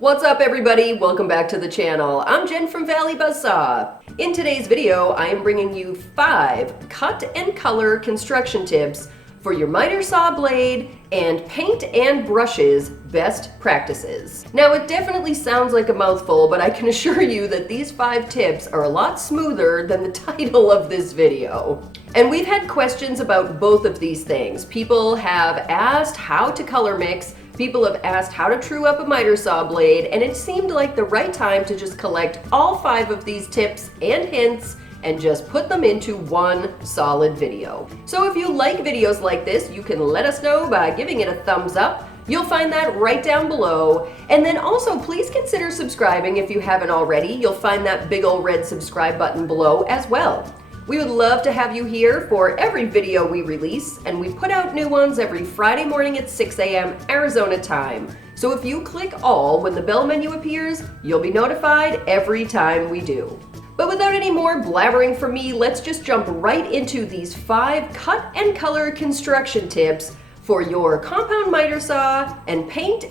What's up everybody? Welcome back to the channel. I'm Jen from Valley Buzzsaw. In today's video, I am bringing you 5 cut and color construction tips for your miter saw blade and paint and brushes best practices. Now it definitely sounds like a mouthful, but I can assure you that these 5 tips are a lot smoother than the title of this video. And we've had questions about both of these things. People have asked how to color mix. People have asked how to true up a miter saw blade, and it seemed like the right time to just collect all 5 of these tips and hints and just put them into one solid video. So if you like videos like this, you can let us know by giving it a thumbs up. You'll find that right down below. And then also please consider subscribing if you haven't already. You'll find that big old red subscribe button below as well. We would love to have you here for every video we release, and we put out new ones every Friday morning at 6 a.m. Arizona time. So if you click all when the bell menu appears, you'll be notified every time we do. But without any more blabbering from me, let's just jump right into these 5 cut and color construction tips for your compound miter saw and paint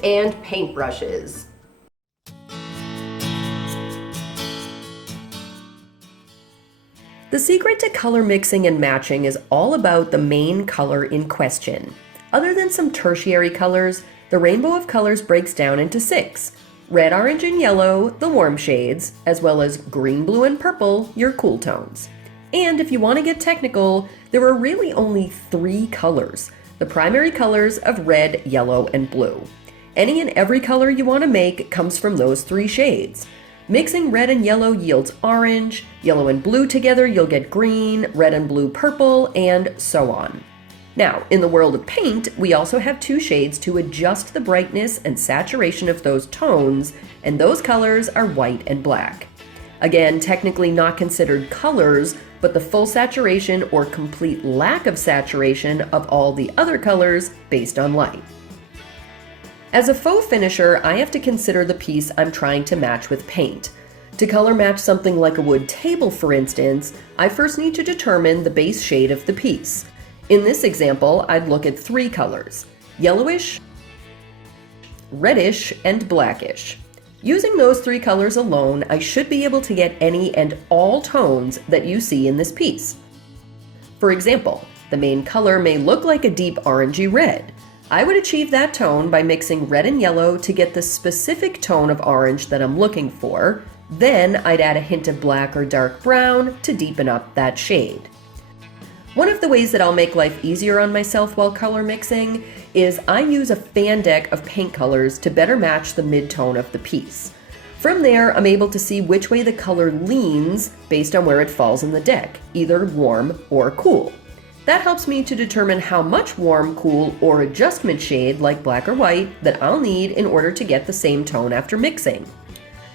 brushes. The secret to color mixing and matching is all about the main color in question. Other than some tertiary colors, the rainbow of colors breaks down into 6. Red, orange, and yellow, the warm shades, as well as green, blue, and purple, your cool tones. And if you want to get technical, there are really only 3 colors, the primary colors of red, yellow, and blue. Any and every color you want to make comes from those 3 shades. Mixing red and yellow yields orange, yellow and blue together you'll get green, red and blue purple, and so on. Now, in the world of paint, we also have 2 shades to adjust the brightness and saturation of those tones, and those colors are white and black. Again, technically not considered colors, but the full saturation or complete lack of saturation of all the other colors based on light. As a faux finisher, I have to consider the piece I'm trying to match with paint. To color match something like a wood table, for instance, I first need to determine the base shade of the piece. In this example, I'd look at 3 colors: yellowish, reddish, and blackish. Using those 3 colors alone, I should be able to get any and all tones that you see in this piece. For example, the main color may look like a deep orangey red. I would achieve that tone by mixing red and yellow to get the specific tone of orange that I'm looking for. Then I'd add a hint of black or dark brown to deepen up that shade. One of the ways that I'll make life easier on myself while color mixing is I use a fan deck of paint colors to better match the mid-tone of the piece. From there, I'm able to see which way the color leans based on where it falls in the deck, either warm or cool. That helps me to determine how much warm, cool, or adjustment shade, like black or white, that I'll need in order to get the same tone after mixing.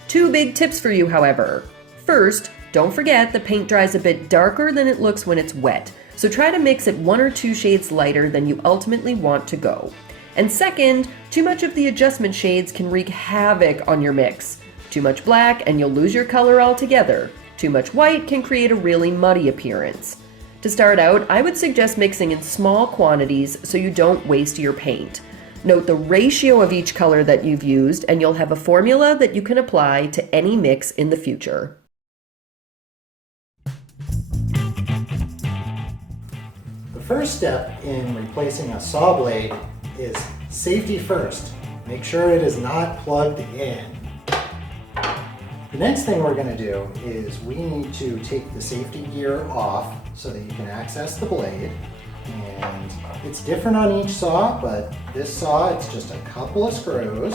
2 big tips for you, however. First, don't forget the paint dries a bit darker than it looks when it's wet, so try to mix it 1 or 2 shades lighter than you ultimately want to go. And second, too much of the adjustment shades can wreak havoc on your mix. Too much black and you'll lose your color altogether. Too much white can create a really muddy appearance. To start out, I would suggest mixing in small quantities so you don't waste your paint. Note the ratio of each color that you've used, and you'll have a formula that you can apply to any mix in the future. The first step in replacing a saw blade is safety first. Make sure it is not plugged in. The next thing we're going to do is we need to take the safety gear off so that you can access the blade. And it's different on each saw, but this saw, it's just a couple of screws.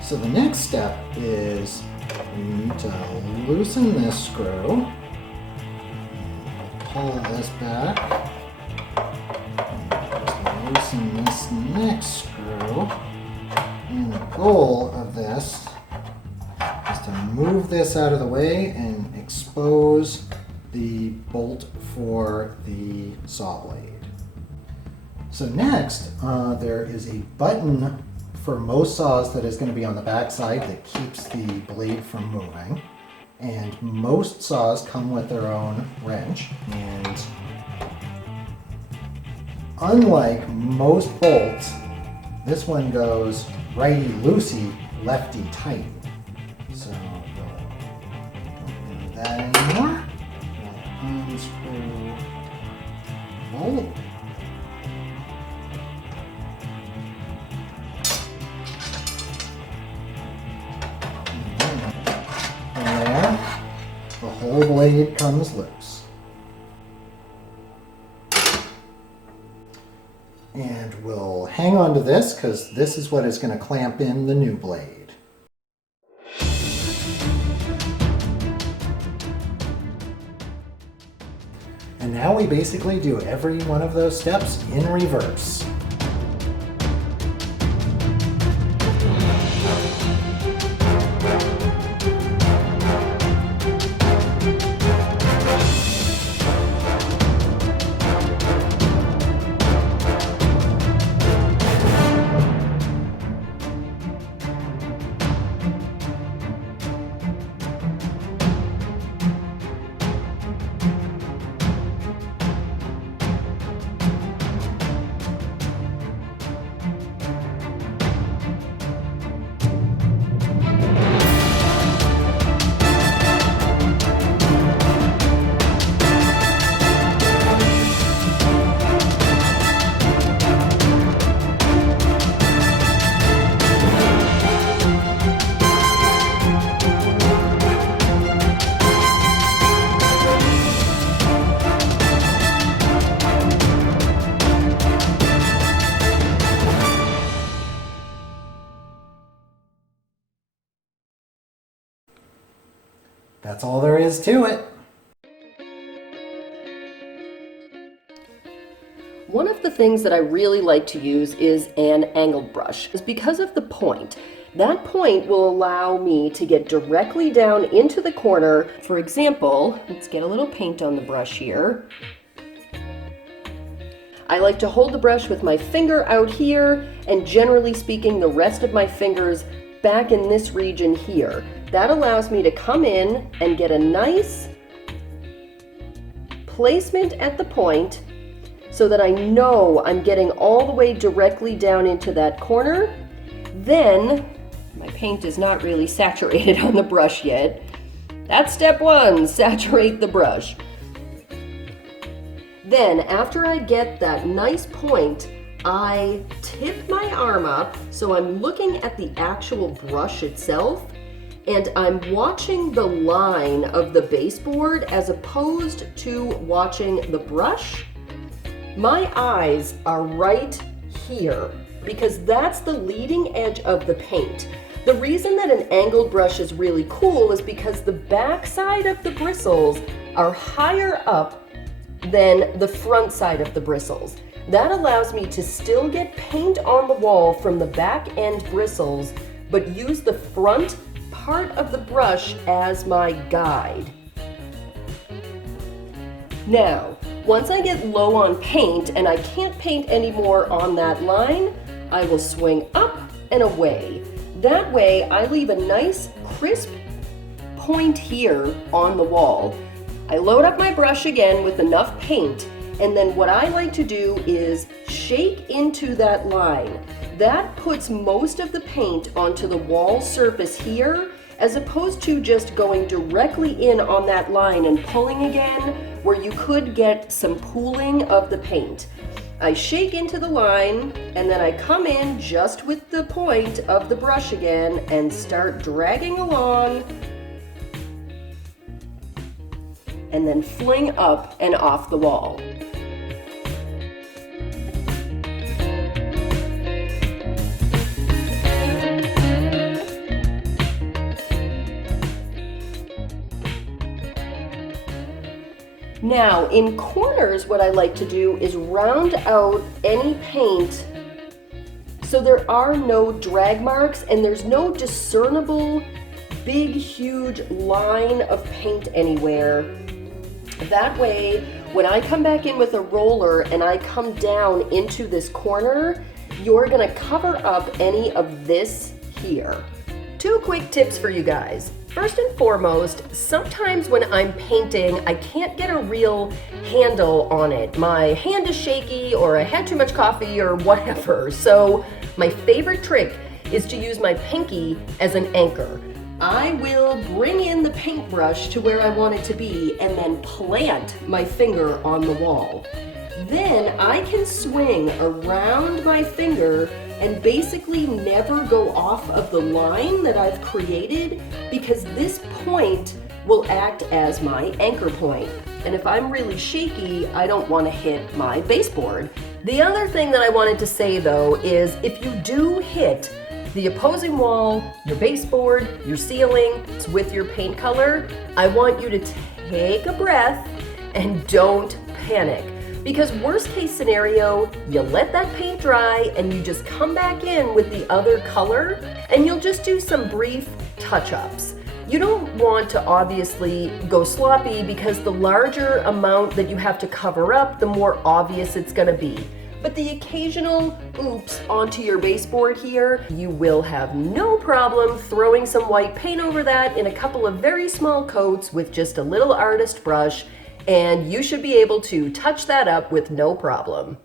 So the next step is we need to loosen this screw, pull this back, and just loosen this next screw. And the goal of this is to move this out of the way and expose the bolt for the saw blade. So next, there is a button for most saws that is going to be on the back side that keeps the blade from moving. And most saws come with their own wrench. And unlike most bolts, this one goes righty-loosey, lefty-tight. So don't do that anymore. We'll unscrew the bolt. And there, the whole blade comes loose. And we'll hang on to this because this is what is going to clamp in the new blade. And now we basically do every one of those steps in reverse. That's all there is to it. One of the things that I really like to use is an angled brush. It's because of the point. That point will allow me to get directly down into the corner. For example, let's get a little paint on the brush here. I like to hold the brush with my finger out here, and generally speaking, the rest of my fingers back in this region here. That allows me to come in and get a nice placement at the point so that I know I'm getting all the way directly down into that corner. Then, my paint is not really saturated on the brush yet. That's step one, saturate the brush. Then, after I get that nice point, I tip my arm up so I'm looking at the actual brush itself, and I'm watching the line of the baseboard as opposed to watching the brush. My eyes are right here because that's the leading edge of the paint. The reason that an angled brush is really cool is because the back side of the bristles are higher up than the front side of the bristles. That allows me to still get paint on the wall from the back end bristles, but use the front part of the brush as my guide. Now, once I get low on paint and I can't paint anymore on that line, I will swing up and away. That way, I leave a nice crisp point here on the wall. I load up my brush again with enough paint, and then what I like to do is shake into that line. That puts most of the paint onto the wall surface here, as opposed to just going directly in on that line and pulling again, where you could get some pooling of the paint. I shake into the line, and then I come in just with the point of the brush again and start dragging along, and then fling up and off the wall. Now, in corners, what I like to do is round out any paint so there are no drag marks and there's no discernible big, huge line of paint anywhere. That way, when I come back in with a roller and I come down into this corner, you're gonna cover up any of this here. 2 quick tips for you guys. First and foremost, sometimes when I'm painting, I can't get a real handle on it. My hand is shaky, or I had too much coffee, or whatever. So my favorite trick is to use my pinky as an anchor. I will bring in the paintbrush to where I want it to be and then plant my finger on the wall. Then I can swing around my finger and basically never go off of the line that I've created, because this point will act as my anchor point. And if I'm really shaky, I don't want to hit my baseboard. The other thing that I wanted to say though is if you do hit the opposing wall, your baseboard, your ceiling with your paint color, I want you to take a breath and don't panic. Because worst case scenario, you let that paint dry and you just come back in with the other color and you'll just do some brief touch-ups. You don't want to obviously go sloppy, because the larger amount that you have to cover up, the more obvious it's gonna be. But the occasional oops onto your baseboard here, you will have no problem throwing some white paint over that in a couple of very small coats with just a little artist brush, and you should be able to touch that up with no problem.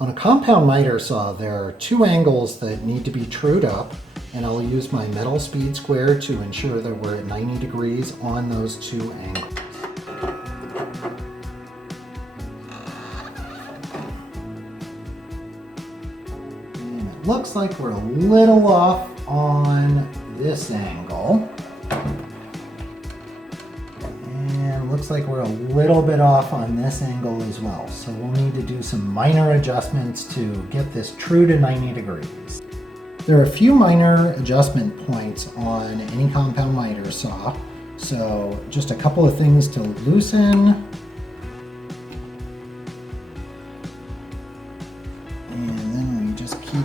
On a compound miter saw, there are two angles that need to be trued up, and I'll use my metal speed square to ensure that we're at 90 degrees on those two angles. And it looks like we're a little off on this angle. Looks like we're a little bit off on this angle as well. So we'll need to do some minor adjustments to get this true to 90 degrees. There are a few minor adjustment points on any compound miter saw. So just a couple of things to loosen. And then we just keep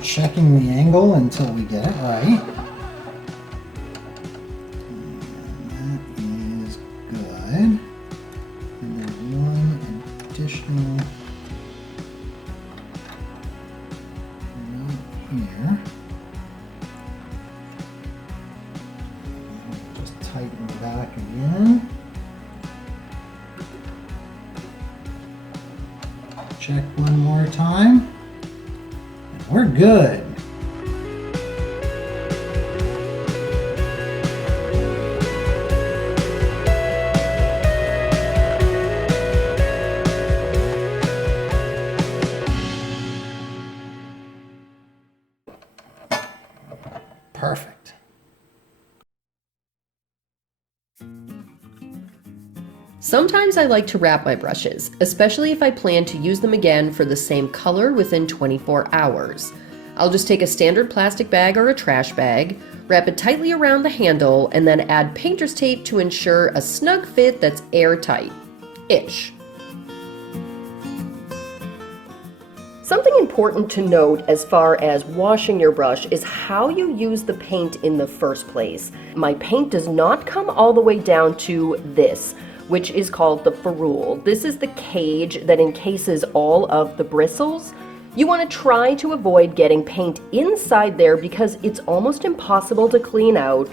checking the angle until we get it right. And there's one additional right here. Just tighten it back again. Check one more time. And we're good. Perfect. Sometimes I like to wrap my brushes, especially if I plan to use them again for the same color within 24 hours. I'll just take a standard plastic bag or a trash bag, wrap it tightly around the handle, and then add painter's tape to ensure a snug fit that's airtight-ish. Something important to note as far as washing your brush is how you use the paint in the first place. My paint does not come all the way down to this, which is called the ferrule. This is the cage that encases all of the bristles. You want to try to avoid getting paint inside there because it's almost impossible to clean out,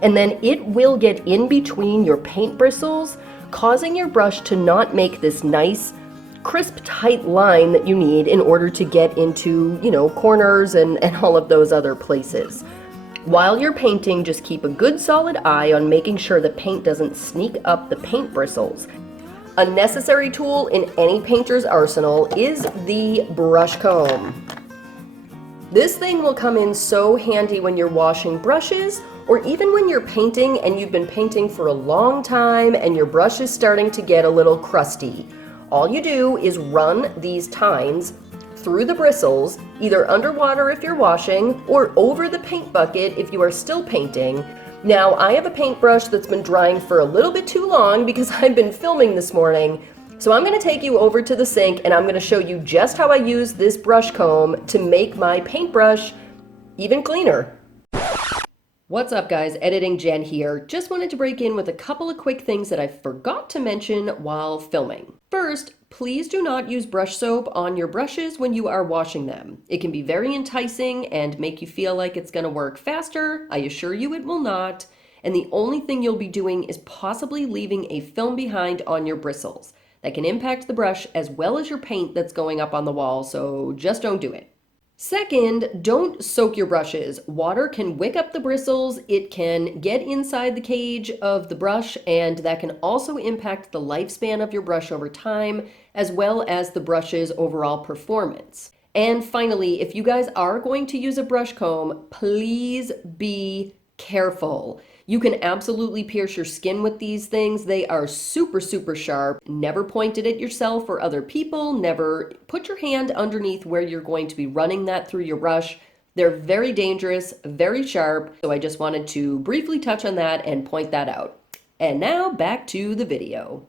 and then it will get in between your paint bristles, causing your brush to not make this nice crisp, tight line that you need in order to get into, corners and all of those other places. While you're painting, just keep a good solid eye on making sure the paint doesn't sneak up the paint bristles. A necessary tool in any painter's arsenal is the brush comb. This thing will come in so handy when you're washing brushes, or even when you're painting and you've been painting for a long time and your brush is starting to get a little crusty. All you do is run these tines through the bristles, either underwater if you're washing, or over the paint bucket if you are still painting. Now, I have a paintbrush that's been drying for a little bit too long because I've been filming this morning, so I'm going to take you over to the sink and I'm going to show you just how I use this brush comb to make my paintbrush even cleaner. What's up guys, Editing Jen here. Just wanted to break in with a couple of quick things that I forgot to mention while filming. First, please do not use brush soap on your brushes when you are washing them. It can be very enticing and make you feel like it's going to work faster. I assure you it will not. And the only thing you'll be doing is possibly leaving a film behind on your bristles. That can impact the brush as well as your paint that's going up on the wall, so just don't do it. Second, don't soak your brushes. Water can wick up the bristles, it can get inside the cage of the brush, and that can also impact the lifespan of your brush over time, as well as the brush's overall performance. And finally, if you guys are going to use a brush comb, please be careful. You can absolutely pierce your skin with these things. They are super, super sharp. Never point it at yourself or other people. Never put your hand underneath where you're going to be running that through your brush. They're very dangerous, very sharp. So I just wanted to briefly touch on that and point that out. And now back to the video.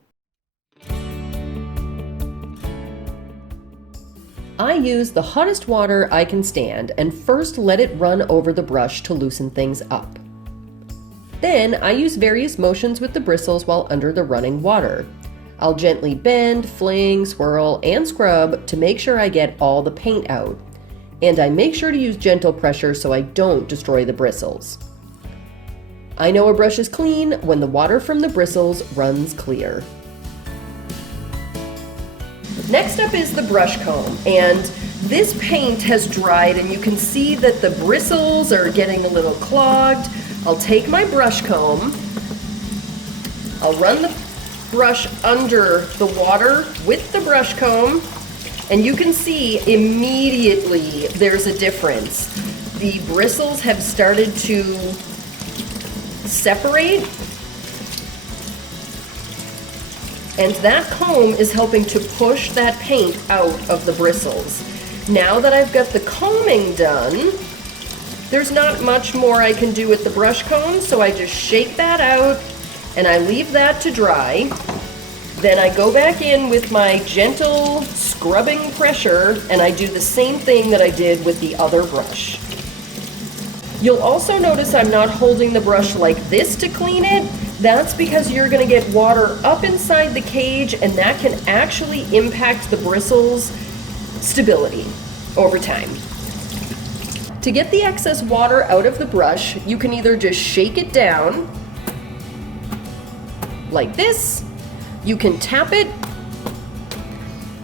I use the hottest water I can stand and first let it run over the brush to loosen things up. Then I use various motions with the bristles while under the running water. I'll gently bend, fling, swirl, and scrub to make sure I get all the paint out. And I make sure to use gentle pressure so I don't destroy the bristles. I know a brush is clean when the water from the bristles runs clear. Next up is the brush comb, and this paint has dried and you can see that the bristles are getting a little clogged. I'll take my brush comb, I'll run the brush under the water with the brush comb, and you can see immediately there's a difference. The bristles have started to separate, and that comb is helping to push that paint out of the bristles. Now that I've got the combing done, there's not much more I can do with the brush comb, so I just shake that out and I leave that to dry. Then I go back in with my gentle scrubbing pressure and I do the same thing that I did with the other brush. You'll also notice I'm not holding the brush like this to clean it. That's because you're going to get water up inside the cage and that can actually impact the bristles' stability over time. To get the excess water out of the brush, you can either just shake it down like this, you can tap it,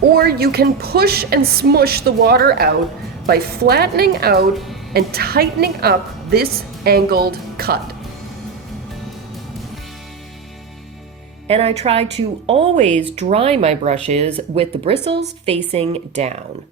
or you can push and smush the water out by flattening out and tightening up this angled cut. And I try to always dry my brushes with the bristles facing down.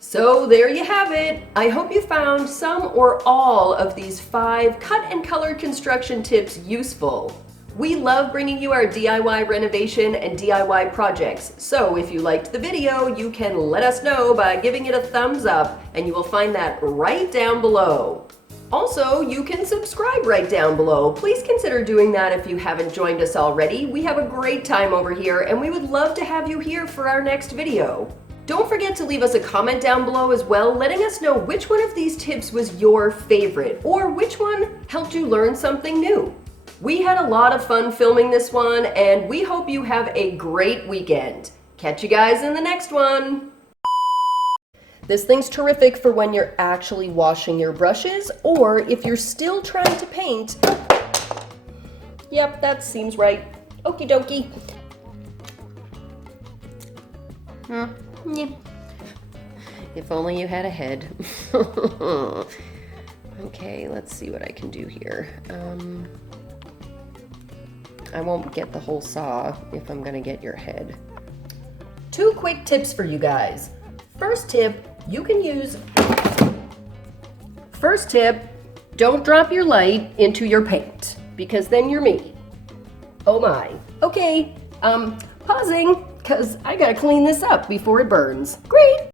So there you have it. I hope you found some or all of these 5 cut and color construction tips useful. We love bringing you our DIY renovation and DIY projects. So if you liked the video, you can let us know by giving it a thumbs up, and you will find that right down below. Also, you can subscribe right down below. Please consider doing that if you haven't joined us already. We have a great time over here, and we would love to have you here for our next video. Don't forget to leave us a comment down below as well, letting us know which one of these tips was your favorite, or which one helped you learn something new. We had a lot of fun filming this one, and we hope you have a great weekend. Catch you guys in the next one. This thing's terrific for when you're actually washing your brushes, or if you're still trying to paint. Yep, that seems right. Okie dokie. If only you had a head. Okay, let's see what I can do here. I won't get the whole saw if I'm gonna get your head. 2 quick tips for you guys. First tip, don't drop your light into your paint, because then you're me. Oh my. Okay, pausing, because I gotta clean this up before it burns. Great.